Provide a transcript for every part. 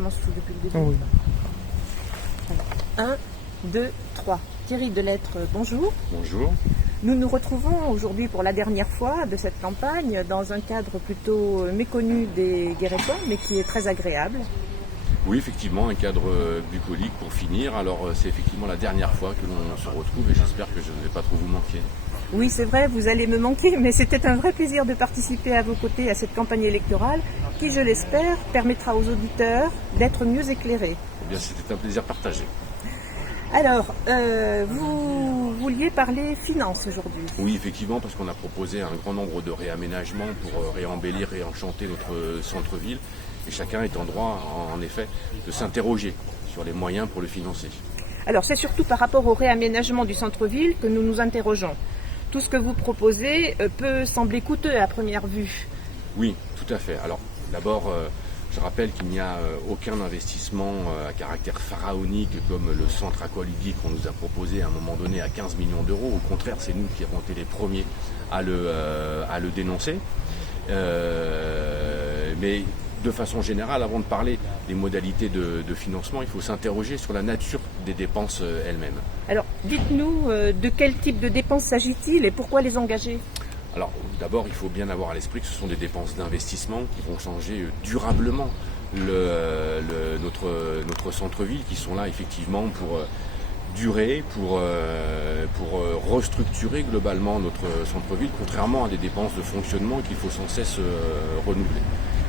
recommence tout depuis le début. Oui. 1, 2, 3. Thierry Delettre, bonjour. Bonjour. Nous nous retrouvons aujourd'hui pour la dernière fois de cette campagne dans un cadre plutôt méconnu des Guérétois, mais qui est très agréable. Oui, effectivement, un cadre bucolique pour finir. Alors, c'est effectivement la dernière fois que l'on se retrouve et j'espère que je ne vais pas trop vous manquer. Oui, c'est vrai, vous allez me manquer, mais c'était un vrai plaisir de participer à vos côtés à cette campagne électorale qui, je l'espère, permettra aux auditeurs d'être mieux éclairés. Eh bien, c'était un plaisir partagé. Alors, vous vouliez parler finances aujourd'hui. Oui, effectivement, parce qu'on a proposé un grand nombre de réaménagements pour réembellir, réenchanter notre centre-ville. Et chacun est en droit, en effet, de s'interroger sur les moyens pour le financer. Alors, c'est surtout par rapport au réaménagement du centre-ville que nous nous interrogeons. Tout ce que vous proposez peut sembler coûteux à première vue. Oui, tout à fait. Alors, d'abord, je rappelle qu'il n'y a aucun investissement à caractère pharaonique comme le centre aqualudique qu'on nous a proposé à un moment donné à 15 millions d'euros. Au contraire, c'est nous qui avons été les premiers à le dénoncer. Mais de façon générale, avant de parler des modalités de financement, il faut s'interroger sur la nature des dépenses elles-mêmes. Alors, dites-nous de quel type de dépenses s'agit-il et pourquoi les engager ? Alors, d'abord, il faut bien avoir à l'esprit que ce sont des dépenses d'investissement qui vont changer durablement notre centre-ville, qui sont là effectivement pour durer, pour restructurer globalement notre centre-ville, contrairement à des dépenses de fonctionnement qu'il faut sans cesse renouveler.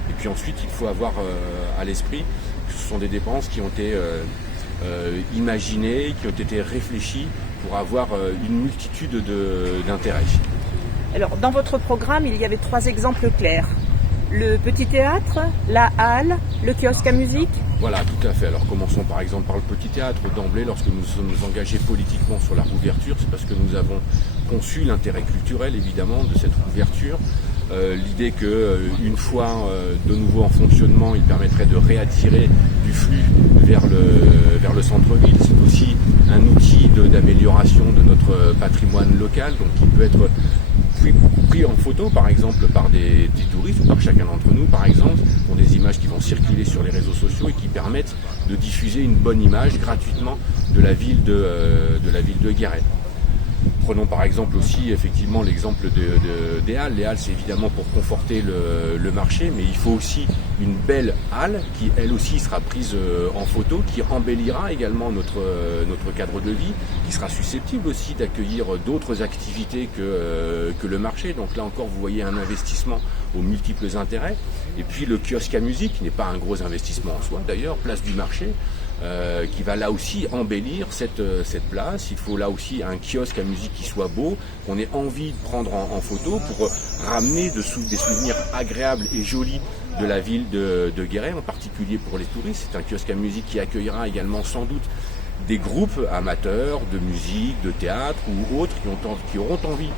Et puis ensuite, il faut avoir à l'esprit que ce sont des dépenses qui ont été imaginées, qui ont été réfléchies pour avoir une multitude d'intérêts. Alors, dans votre programme, il y avait 3 exemples clairs. Le petit théâtre, la halle, le kiosque à musique. Voilà, tout à fait. Alors commençons par exemple par le petit théâtre. D'emblée, lorsque nous sommes engagés politiquement sur la rouverture, c'est parce que nous avons conçu l'intérêt culturel, évidemment, de cette rouverture. L'idée qu'une fois de nouveau en fonctionnement, il permettrait de réattirer du flux vers le centre-ville. C'est aussi un outil d'amélioration de notre patrimoine local, donc qui peut être beaucoup pris en photo, par exemple, par des touristes ou par chacun d'entre nous, par exemple, pour des images qui vont circuler sur les réseaux sociaux et qui permettent de diffuser une bonne image gratuitement de la ville de Guéret. Prenons par exemple aussi effectivement l'exemple des halles. Les halles, c'est évidemment pour conforter le marché, mais il faut aussi une belle halle qui elle aussi sera prise en photo, qui embellira également notre cadre de vie, qui sera susceptible aussi d'accueillir d'autres activités que le marché. Donc là encore, vous voyez un investissement aux multiples intérêts. Et puis le kiosque à musique, qui n'est pas un gros investissement en soi d'ailleurs, place du marché, qui va là aussi embellir cette place. Il faut là aussi un kiosque à musique qui soit beau, qu'on ait envie de prendre en photo pour ramener des souvenirs agréables et jolis de la ville de Guéret, en particulier pour les touristes. C'est un kiosque à musique qui accueillera également sans doute des groupes amateurs de musique, de théâtre ou autres qui auront envie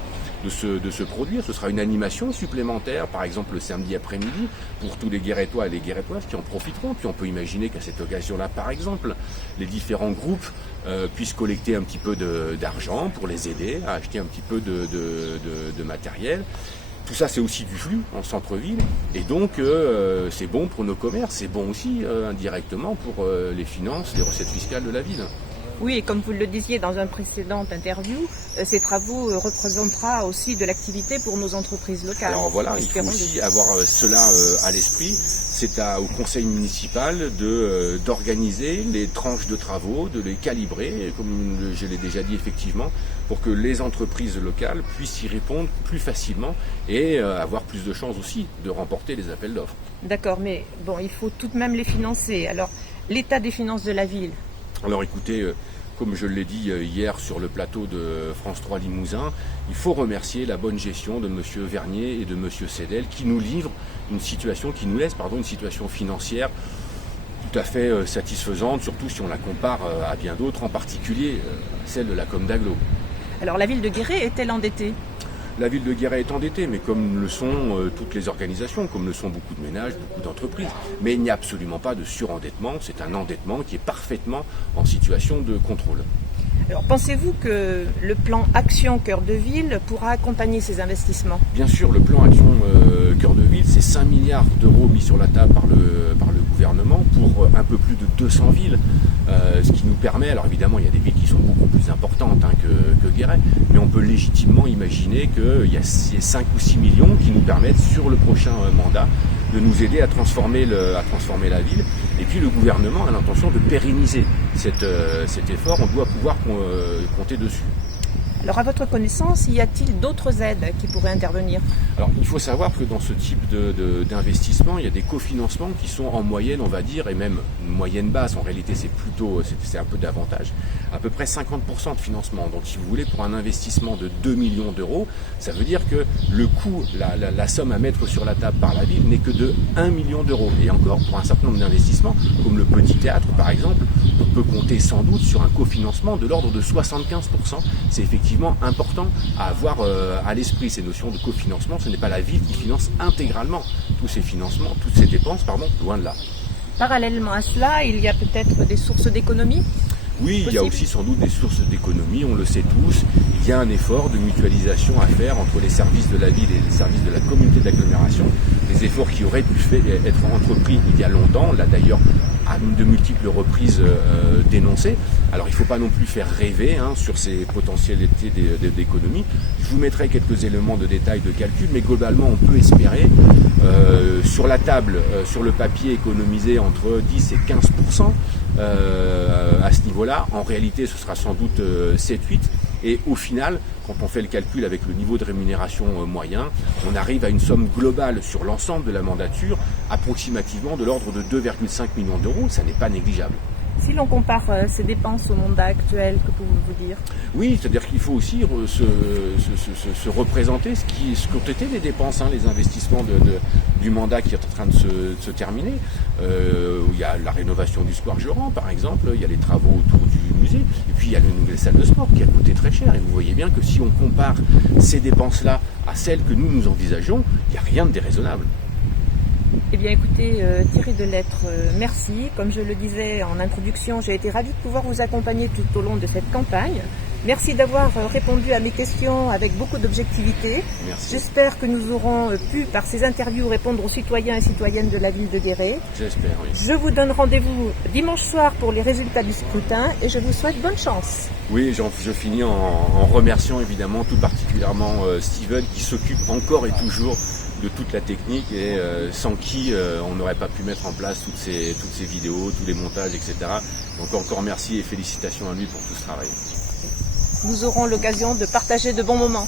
de se produire. Ce sera une animation supplémentaire, par exemple le samedi après-midi, pour tous les Guérétois et les Guérétoises qui en profiteront. Puis on peut imaginer qu'à cette occasion-là, par exemple, les différents groupes puissent collecter un petit peu d'argent pour les aider à acheter un petit peu de matériel. Tout ça, c'est aussi du flux en centre-ville, et donc c'est bon pour nos commerces, c'est bon aussi indirectement pour les finances, les recettes fiscales de la ville. Oui, et comme vous le disiez dans un précédent interview, ces travaux représentera aussi de l'activité pour nos entreprises locales. Alors voilà, il faut aussi avoir cela à l'esprit. C'est au conseil municipal d'organiser les tranches de travaux, de les calibrer, comme je l'ai déjà dit effectivement, pour que les entreprises locales puissent y répondre plus facilement et avoir plus de chances aussi de remporter les appels d'offres. D'accord, mais bon, il faut tout de même les financer. Alors, l'état des finances de la ville? Alors écoutez, comme je l'ai dit hier sur le plateau de France 3 Limousin, il faut remercier la bonne gestion de M. Vernier et de M. Cédel qui nous livrent une situation, qui nous laisse une situation financière tout à fait satisfaisante, surtout si on la compare à bien d'autres, en particulier celle de la Com d'Aglo. Alors la ville de Guéret est-elle endettée ? La ville de Guéret est endettée, mais comme le sont toutes les organisations, comme le sont beaucoup de ménages, beaucoup d'entreprises. Mais il n'y a absolument pas de surendettement, c'est un endettement qui est parfaitement en situation de contrôle. Alors pensez-vous que le plan Action Cœur de Ville pourra accompagner ces investissements? Bien sûr, le plan Action Cœur de Ville, c'est 5 milliards d'euros mis sur la table par le gouvernement pour un peu plus de 200 villes. Ce qui nous permet, alors évidemment il y a des villes qui sont beaucoup plus importantes que Guéret, mais on peut légitimement imaginer qu'il y a 5 ou 6 millions qui nous permettent sur le prochain mandat de nous aider à transformer la ville. Et puis le gouvernement a l'intention de pérenniser cet effort, on doit pouvoir compter dessus. Alors à votre connaissance, y a-t-il d'autres aides qui pourraient intervenir? Alors il faut savoir que dans ce type d'investissement, il y a des cofinancements qui sont en moyenne, on va dire, et même une moyenne basse, en réalité c'est un peu davantage, à peu près 50% de financement. Donc si vous voulez, pour un investissement de 2 millions d'euros, ça veut dire que le coût, la somme à mettre sur la table par la ville n'est que de 1 million d'euros. Et encore, pour un certain nombre d'investissements, comme le Petit Théâtre par exemple, on peut compter sans doute sur un cofinancement de l'ordre de 75%. C'est effectivement important à avoir à l'esprit ces notions de cofinancement. Ce n'est pas la ville qui finance intégralement tous ces financements, toutes ces dépenses, loin de là. Parallèlement à cela, il y a peut-être des sources d'économie? Oui, il y a aussi sans doute des sources d'économie, on le sait tous. Il y a un effort de mutualisation à faire entre les services de la ville et les services de la communauté d'agglomération. Des efforts qui auraient dû être entrepris il y a longtemps, là d'ailleurs à de multiples reprises dénoncées. Alors il ne faut pas non plus faire rêver sur ces potentialités d'économie. Je vous mettrai quelques éléments de détail de calcul, mais globalement on peut espérer sur la table, sur le papier, économiser entre 10 et 15%. À ce niveau-là, en réalité ce sera sans doute 7-8, et au final, quand on fait le calcul avec le niveau de rémunération moyen, on arrive à une somme globale sur l'ensemble de la mandature approximativement de l'ordre de 2,5 millions d'euros. Ça n'est pas négligeable. Si l'on compare ces dépenses au mandat actuel, que pouvez-vous dire? Oui, c'est-à-dire qu'il faut aussi se représenter ce qu'ont été les dépenses, les investissements du mandat qui est en train de se terminer. Il y a la rénovation du square Joran, par exemple, il y a les travaux autour du musée, et puis il y a une nouvelle salle de sport qui a coûté très cher. Et vous voyez bien que si on compare ces dépenses-là à celles que nous envisageons, il n'y a rien de déraisonnable. Eh bien écoutez, Thierry Delettre, merci. Comme je le disais en introduction, j'ai été ravie de pouvoir vous accompagner tout au long de cette campagne. Merci d'avoir répondu à mes questions avec beaucoup d'objectivité. J'espère que nous aurons pu, par ces interviews, répondre aux citoyens et citoyennes de la ville de Guéret. J'espère, oui. Je vous donne rendez-vous dimanche soir pour les résultats du scrutin et je vous souhaite bonne chance. Oui, je finis en remerciant évidemment tout particulièrement Steven qui s'occupe encore et toujours de toute la technique et sans qui on n'aurait pas pu mettre en place toutes ces vidéos, tous les montages, etc. Donc encore merci et félicitations à lui pour tout ce travail. Nous aurons l'occasion de partager de bons moments.